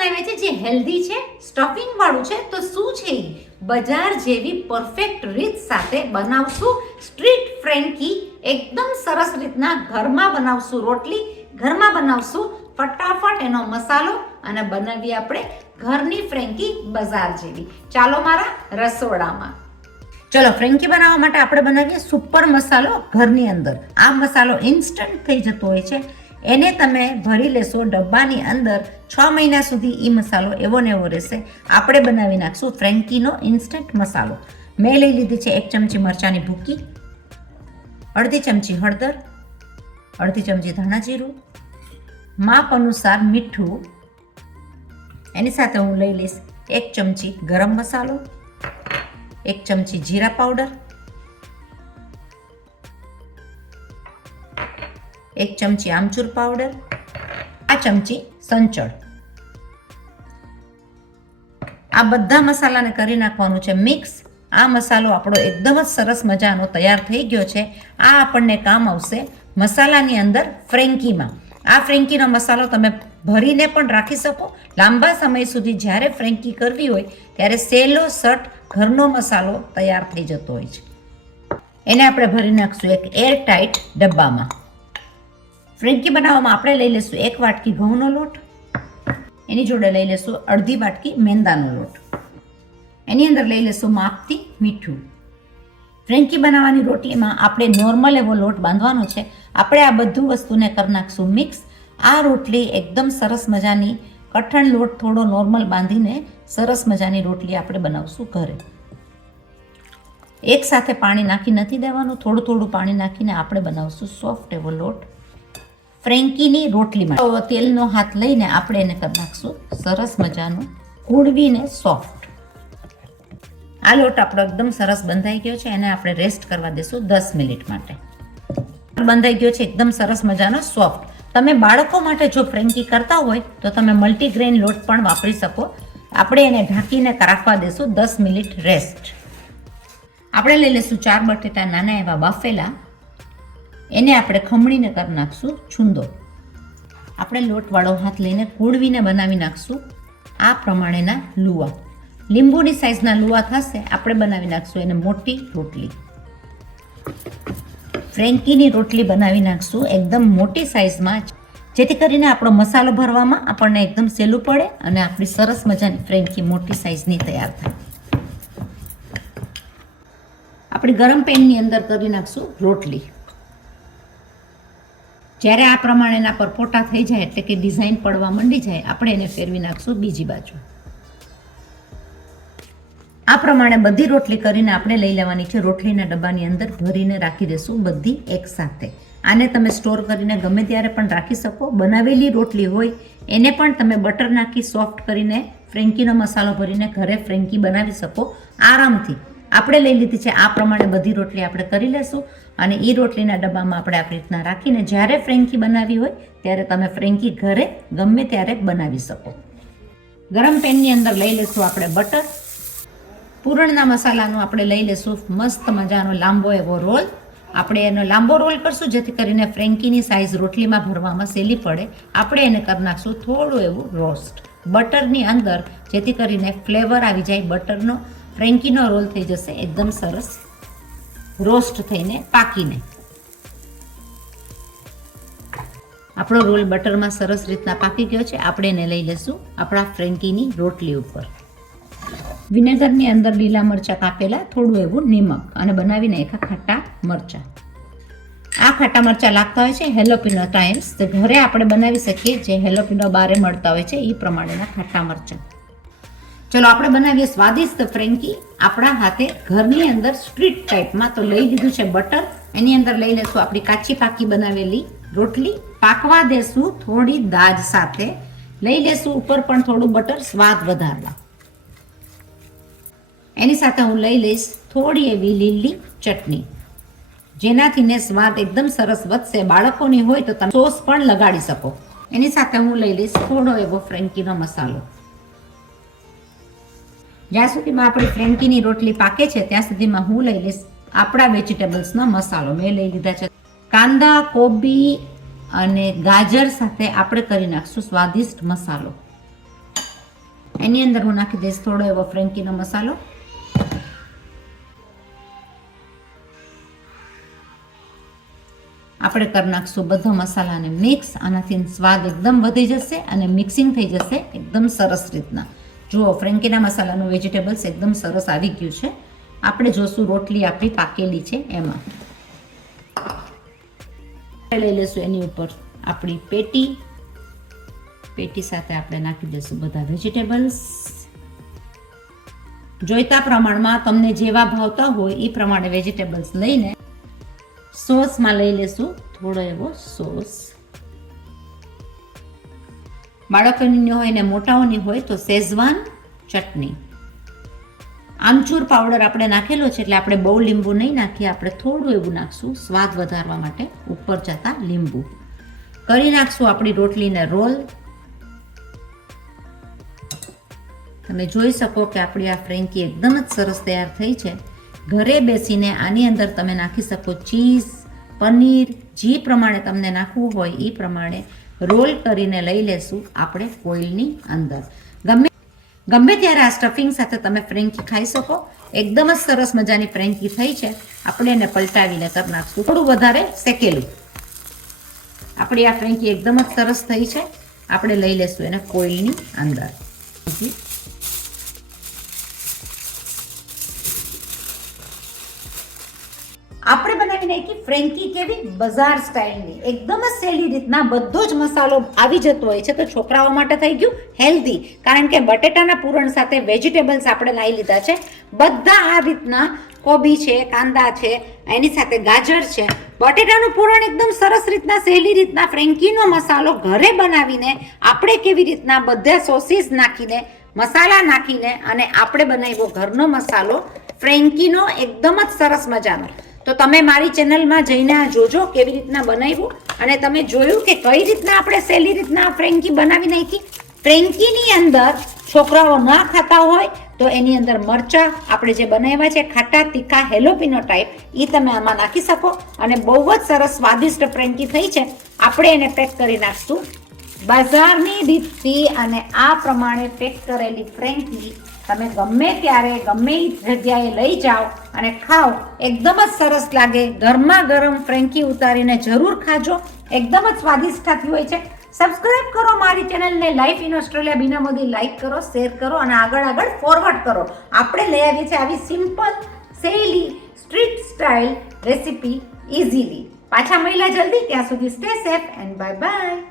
બનાવીએ છીએ જે હેલ્ધી છે, સ્ટફિંગ વાળું છે. તો શું છે બજાર જેવી પરફેક્ટ રીત સાથે બનાવશું સ્ટ્રીટ ફ્રેન્કી. એકદમ સરસ રીતના ઘરમાં બનાવશું રોટલી, ઘરમાં બનાવશું ફટાફટ એનો મસાલો અને બનાવીએ આપણે ઘરની ફ્રેન્કી બજાર જેવી. ચાલો મારા રસોડામાં. ચલો ફ્રેન્કી બનાવવા માટે આપણે બનાવીએ સુપર મસાલો ઘરની અંદર. આ મસાલો ઇન્સ્ટન્ટ થઈ જતો હોય છે. એને તમે ભરી લેશો ડબ્બાની અંદર, 6 મહિના સુધી એ મસાલો એવો ને એવો રહેશે. આપણે બનાવી નાખશું ફ્રેન્કીનો ઇન્સ્ટન્ટ મસાલો. મેં લઈ લીધી છે 1 ચમચી મરચાંની ભૂકી, અડધી ચમચી હળદર, અડધી ચમચી ધાણા જીરું, માપ અનુસાર મીઠું. એની સાથે હું લઈ લઈશ 1 ચમચી ગરમ મસાલો, 1 ચમચી જીરા પાવડર, 1 ચમચી આમચૂર પાવડર, 1 ચમચી સંચળ. આ બધા મસાલાને કરી નાખવાનું છે મિક્સ. આ મસાલો આપણો એકદમ જ સરસ મજાનો તૈયાર થઈ ગયો છે. આ આપણને કામ આવશે મસાલાની અંદર ફ્રેન્કીમાં. આ ફ્રેન્કીનો મસાલો તમે ભરીને પણ રાખી શકો. લાંબા સમય સુધી જ્યારે ફ્રેન્કી કરવી હોય ત્યારે સહેલો સટ ઘરનો મસાલો તૈયાર થઈ જતો હોય છે. એને આપણે ભરી નાખશું એક એર ટાઈટ ડબ્બામાં. ફ્રેન્કી બનાવવામાં આપણે લઈ લઈશું 1 વાટકી ઘઉંનો લોટ, એની જોડે લઈ લઈશું અડધી વાટકી મેંદાનો લોટ, એની અંદર લઈ લઈશું માપથી મીઠું. ફ્રેન્કી બનાવવાની રોટલીમાં આપણે નોર્મલ એવો લોટ બાંધવાનો છે. આપણે આ બધું વસ્તુને કરી નાખશું મિક્સ. આ રોટલી એકદમ સરસ મજાની કઠણ લોટ થોડો નોર્મલ બાંધીને સરસ મજાની રોટલી આપણે બનાવશું ઘરે. એક સાથે પાણી નાખી નથી દેવાનું, થોડું થોડું પાણી નાખીને આપણે બનાવશું સોફ્ટ એવો લોટ ફ્રેન્કીની રોટલીમાં. તેલનો હાથ લઈને આપણે એને કરી નાખશું સરસ મજાનું કૂણવીને સોફ્ટ. આ લોટ આપણો એકદમ સરસ બંધાઈ ગયો છે. એને આપણે રેસ્ટ કરવા દેશું 10 મિનિટ માટે. બંધાઈ ગયો છે એકદમ સરસ મજાનો સોફ્ટ. તમે બાળકો માટે જો ફ્રેન્કી કરતા હોય તો તમે મલ્ટીગ્રેન લોટ પણ વાપરી શકો. આપણે એને ઢાંકીને રાખવા દેશું 10 મિનિટ રેસ્ટ. આપણે લઈ લઈશું 4 બટેટા નાના એવા બાફેલા. એને આપણે ખમણીને કરી નાખશું છૂંદો. આપણે લોટવાળો હાથ લઈને કૂળવીને બનાવી નાખશું આ પ્રમાણેના લુવા. લીંબુની સાઈઝના લુવા થશે. આપણે બનાવી નાખશું એને મોટી રોટલી. ફ્રેન્કીની રોટલી બનાવી નાખશું એકદમ મોટી સાઈઝમાં, જેથી કરીને આપણો મસાલો ભરવામાં આપણને એકદમ સહેલું પડે અને આપણી સરસ મજાની ફ્રેન્કી મોટી સાઈઝની તૈયાર થાય. આપણે ગરમ પેનની અંદર કરી નાખશું રોટલી. જ્યારે આ પ્રમાણેના પરપોટા થઈ જાય એટલે કે ડિઝાઇન પડવા માંડી જાય, આપણે એને ફેરવી નાખશું બીજી બાજુ. આ પ્રમાણે બધી રોટલી કરીને આપણે લઈ લેવાની છે. રોટલીના ડબ્બાની અંદર ભરીને રાખી દેશું બધી એકસાથે. આને તમે સ્ટોર કરીને ગમે ત્યારે પણ રાખી શકો. બનાવેલી રોટલી હોય એને પણ તમે બટર નાખી સોફ્ટ કરીને ફ્રેન્કીનો મસાલો ભરીને ઘરે ફ્રેન્કી બનાવી શકો આરામથી. આપણે લઈ લીધી છે આ પ્રમાણે બધી રોટલી આપણે કરી લેશું અને એ રોટલીના ડબ્બામાં આપણે આવી રીતના રાખીને જ્યારે ફ્રેન્કી બનાવી હોય ત્યારે તમે ફ્રેન્કી ઘરે ગમે ત્યારે બનાવી શકો. ગરમ પેનની અંદર લઈ લઈશું આપણે બટર. પૂરણના મસાલાનો આપણે લઈ લઈશું મસ્ત મજાનો લાંબો એવો રોલ. આપણે એનો લાંબો રોલ કરશું જેથી કરીને ફ્રેન્કીની સાઈઝ રોટલીમાં ભરવામાં સહેલી પડે. આપણે એને કરી નાખશું થોડું એવું રોસ્ટ બટરની અંદર, જેથી કરીને ફ્લેવર આવી જાય બટરનો. ફ્રેન્કીનો રોલ થઈ જશે એકદમ સરસ રોસ્ટ થઈને પાકીને. આપણો રોલ બટરમાં સરસ રીતના પાકી ગયો છે. આપણે એને લઈ લઈશું આપણા ફ્રેન્કીની રોટલી ઉપર. વિનેગરની અંદર લીલા મરચાં કાપેલા, થોડું એવું નિમક અને બનાવીને એક ખાટા મરચાં. આ ખાટા મરચાં લાગતા હોય છે હેલોપિનો ટાઈમ્સ. તો ઘરે આપણે બનાવી શકીએ જે હેલોપિનો બારે મળતા હોય છે એ પ્રમાણેના ખાટા મરચાં. ચલો આપણે બનાવીએ સ્વાદિષ્ટ ફ્રેન્કી આપણા હાથે ઘરની અંદર સ્ટ્રીટ ટાઈપમાં. તો લઈ લીધું છે બટર. એની અંદર લઈ લઈશું આપણી કાચી પાકી બનાવેલી રોટલી. પાકવા દેશું થોડી દાજ સાથે. લઈ લેશું ઉપર પણ થોડું બટર સ્વાદ વધારવા. એની સાથે હું લઈ લઈશ થોડી એવી લીલી ચટણી, જેનાથી ને સ્વાદ એકદમ સરસ વધશે. બાળકોની હોય તો તમે સોસ પણ લગાડી શકો. એની સાથે હું લઈ લઈશ થોડો એવો ફ્રેન્કીનો મસાલો. જ્યાં સુધીમાં આપણી ફ્રેન્કીની રોટલી પાકે છે ત્યાં સુધીમાં હું લઈ લઈશ આપણા વેજીટેબલ્સનો મસાલો. મેં લઈ લીધા છે કાંદા, કોબી અને ગાજર સાથે આપણે કરી નાખશું સ્વાદિષ્ટ મસાલો. એની અંદર હું નાખી દઈશ થોડો એવો ફ્રેન્કીનો મસાલો. આપણે કરી નાખશું બધા મસાલાને મિક્સ. આનાથી સ્વાદ એકદમ વધી જશે અને મિક્સિંગ થઈ જશે એકદમ સરસ રીતના. જુઓ ફ્રેન્કીના મસાલાનું વેજીટેબલ્સ એકદમ સરસ આવી ગયું છે. આપણે જોશું રોટલી આપણી પાકેલી છે એમાં. લઈ લેશું એની ઉપર આપણી પેટી સાથે આપણે નાખી દઈશું બધા વેજીટેબલ્સ. જોઈતા પ્રમાણમાં તમને જેવા ભાવતા હોય એ પ્રમાણે વેજીટેબલ્સ લઈને સોસમાં લઈ લેશું થોડો એવો સોસ. બાળકોની હોય ને મોટાઓની હોય તો શેઝવાન ચટણી. આમચૂર પાવડર આપણે નાખેલો છે એટલે આપણે બહુ લીંબુ નહીં નાખીએ, આપણે થોડું એવું નાખશું સ્વાદ વધારવા માટે ઉપર જતા લીંબુ. કરી નાખશું આપણી રોટલીને રોલ. તમે જોઈ શકો કે આપણી આ ફ્રેન્કી એકદમ જ સરસ તૈયાર થઈ છે. ઘરે બેસીને આની અંદર તમે નાખી શકો ચીઝ, પનીર, જે પ્રમાણે તમને નાખવું હોય એ પ્રમાણે રોલ કરીને લઈ લેશું આપણે કોઇલની અંદર. ગમે ત્યારે આ સ્ટફિંગ સાથે તમે ફ્રેન્કી ખાઈ શકો. એકદમ જ સરસ મજાની ફ્રેન્કી થઈ છે. આપણે એને પલટાવીને કરી નાખશું થોડું વધારે શેકેલું. આપણી આ ફ્રેન્કી એકદમ જ સરસ થઈ છે. આપણે લઈ લેશું એને કોઇલની અંદર. આપણે બનાવી નાખી ફ્રેન્કી કેવી બજાર સ્ટાઇલની. એકદમ જ સહેલી રીતના બધો જ મસાલો આવી જતો હોય છે તો છોકરાઓ માટે થઈ ગયું હેલ્ધી, કારણ કે બટેટાના પૂરણ સાથે વેજીટેબલ્સ આપણે લાવી લીધા છે. બધા આ રીતના કોબી છે, કાંદા છે, એની સાથે ગાજર છે. બટેટાનું પૂરણ એકદમ સરસ રીતના સહેલી રીતના ફ્રેન્કીનો મસાલો ઘરે બનાવીને આપણે કેવી રીતના બધા સોસીસ નાખીને મસાલા નાખીને અને આપણે બનાવ્યો ઘરનો મસાલો ફ્રેન્કીનો એકદમ જ સરસ મજાનો. તો તમે મારી ચેનલમાં જઈને આ જોજો કેવી રીતના બનાવ્યું અને તમે જોયું કે કઈ રીતના આપણે સહેલી રીતના ફ્રેન્કી બનાવી નાખી. ફ્રેન્કીની અંદર છોકરાઓ ના ખાતા હોય તો એની અંદર મરચાં આપણે જે બનાવ્યા છે ખાટા તીખા હેલોપિનો ટાઈપ એ તમે આમાં નાખી શકો અને બહુ જ સરસ સ્વાદિષ્ટ ફ્રેન્કી થઈ છે. આપણે એને પેક કરી નાખશું બજારની રીતથી અને આ પ્રમાણે પેક કરેલી ફ્રેન્કી તમે ગમે ત્યારે ગમે જગ્યાએ લઈ જાઓ અને ખાઓ. એકદમ જ સરસ લાગે. ગરમા ગરમ ફ્રેન્કી ઉતારીને જરૂર ખાજો. એકદમ જ સ્વાદિષ્ટ થતી હોય છે. સબસ્ક્રાઇબ કરો મારી ચેનલને life in Australia Bina Modi. Like કરો, શેર કરો અને આગળ ફોરવર્ડ કરો. આપણે લઈ આવીએ છીએ આવી સિમ્પલ સહેલી સ્ટ્રીટ સ્ટાઇલ રેસીપી ઇઝીલી. પાછા મળ્યા જલ્દી. ત્યાં સુધી stay safe and bye bye.